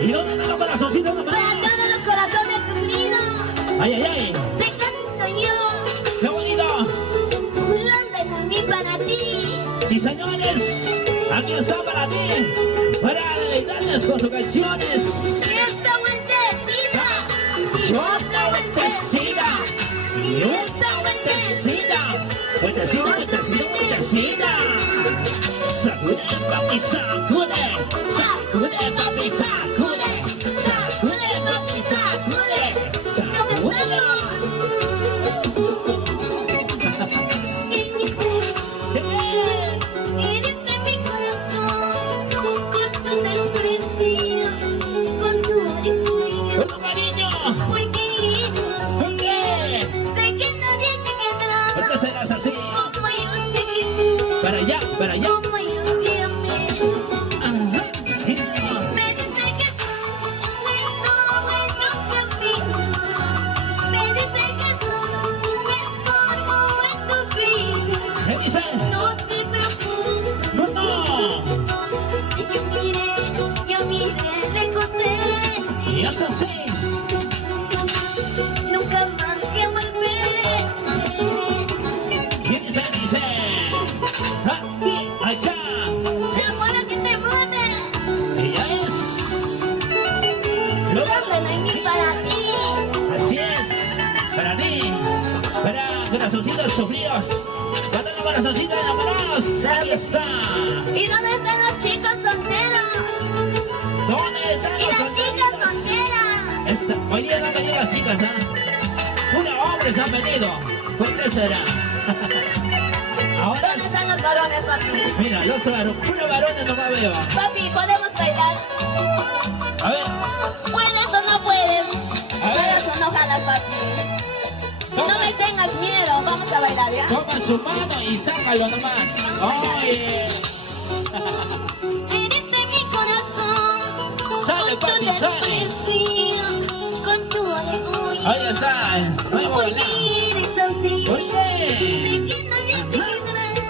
¿Y dónde están los corazoncitos? Para todos los corazones unidos. Ay, ay, ay. Te canto yo. ¡Qué bonito! Londres a mí para ti. Y señores, aquí está para ti, para deleitarles con sus canciones. Y esta vueltecita. Y otra vueltecita. Y otra vueltecita. Vueltecita, vueltecita, vueltecita. Sacude, papi, sacude. Sacude, papi, sacude. Sacude, papi, sacude. Sacúdelo. Eres de mi corazón, con tu desprecio, con tu alegría. Con tu cariño. Porque ¿Por qué? sé que nadie te quedará. ¿Por qué serás así? Como yo te quise, Para allá, para allá. como yo te amé. Ajá. Sí. Me dice que todo en tu camino. Me dice que todo estorbo en tu vida. ¿Qué dice? No te preocupes. No, no. Yo miré lejos de ti. Y es así. Nunca más que volver. ¿Qué dice? Dice. Aquí, allá. Ahora que te mueves. Ella es. Londres no hay ni para ti. Así es. Para ti. Para corazoncitos sufridos. Para todos los corazoncitos enamorados. Ahí está. ¿Y dónde están los chicos solteros? ¿Dónde están Y los las chicas solteros? solteras. Hoy día no han venido las chicas, ¿ah? Puros hombres han venido. ¿Por qué será? Ahora, ¿Dónde están los varones, papi? mira, los varones, puros varones nomás veo. Papi, ¿podemos bailar? A ver, ¿Puedes o no puedes? A ver. ¿Puedes o no jalas, papi? No me tengas miedo, vamos a bailar, ¿ya? toma su mano y sácalo nomás. Oye. Eres de mi corazón. Sale, con papi, tu sale. desprecio, con tu orgullo. Ahí está. Vamos a Porque bailar. eres así. Oye. Sé que nadie te quedará.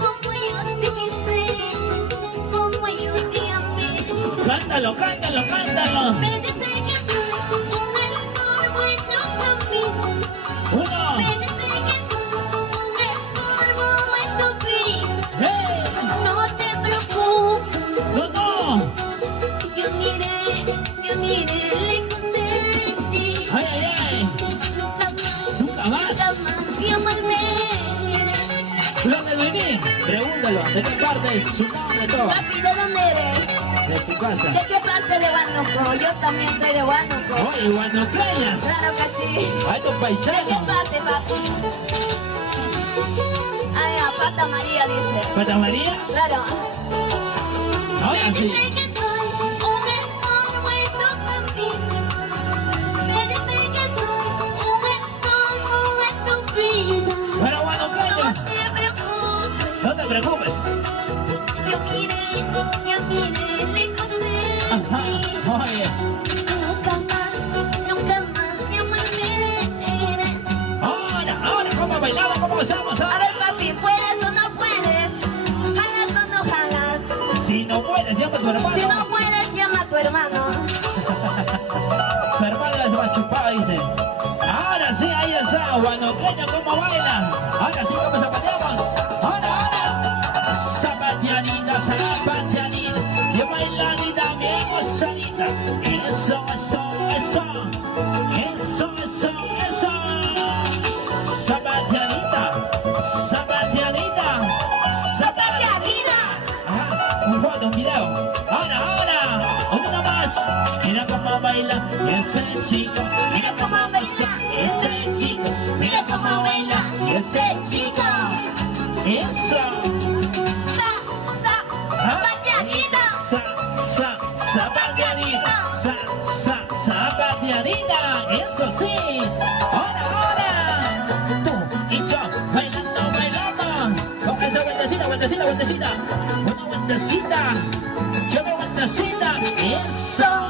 Como yo te quise, como yo te amé. Cántalo, cántalo, cántalo. Me dice que tú un estorbo en tu camino. Uno. Me dice que tú un estorbo en tu vida. ¡Hey! No te preocupes. No, no. Yo miré lejos de ti. Ay, ay, ay. Nunca más. Nunca más que volver. ¿Dónde vení? Pregúntalo. ¿De qué parte es su nombre todo? Papi, ¿de dónde eres? De tu casa. ¿De qué parte de Huánuco? Yo también soy de Huánuco. Oye, Guanoclayas. Claro que sí. Ay, tu ¿De qué paisano. parte, papi? Ay, a Pata María dice. ¿Pata María? Claro. Ahora sí. Dice que soy un estorbo en tu camino. Me dice que soy un estorbo en tu vida. Pero No Guanoclayas. te preocupes. No te preocupes. Yo miré lejos de Ajá. ti. Oye. Nunca más me volveré. Ahora, ¿cómo bailamos? ¿Cómo gozamos? A ver, papi, ¿puedes o no puedes? ¿Jalas o no jalas? Si no puedes, llama a tu hermano. Si no puedes, llama a tu hermano. Tu hermano ya se va a chupar, dice. Ahora sí, ahí está, Guanocleño, ¿cómo baila? Ahora sí, ¿cómo zapateamos? Ahora. Zapateanita, zapateanita. Y bailadita, bien gozadita. Eso, eso, eso. Eso, eso, eso. Zapateanita, zapateanita, zapateanita. Ajá, un foto, un video. Ahora, una más. Mira cómo baila ese chico. Mira cómo baila ese chico. Mira cómo baila ese chico. Eso. Zapateadita, zapateadita, eso sí. Ahora, tú y yo, bailando, bailando. Con esa vueltecita, vueltecita, vueltecita. Una vueltecita, yo una vueltecita, eso.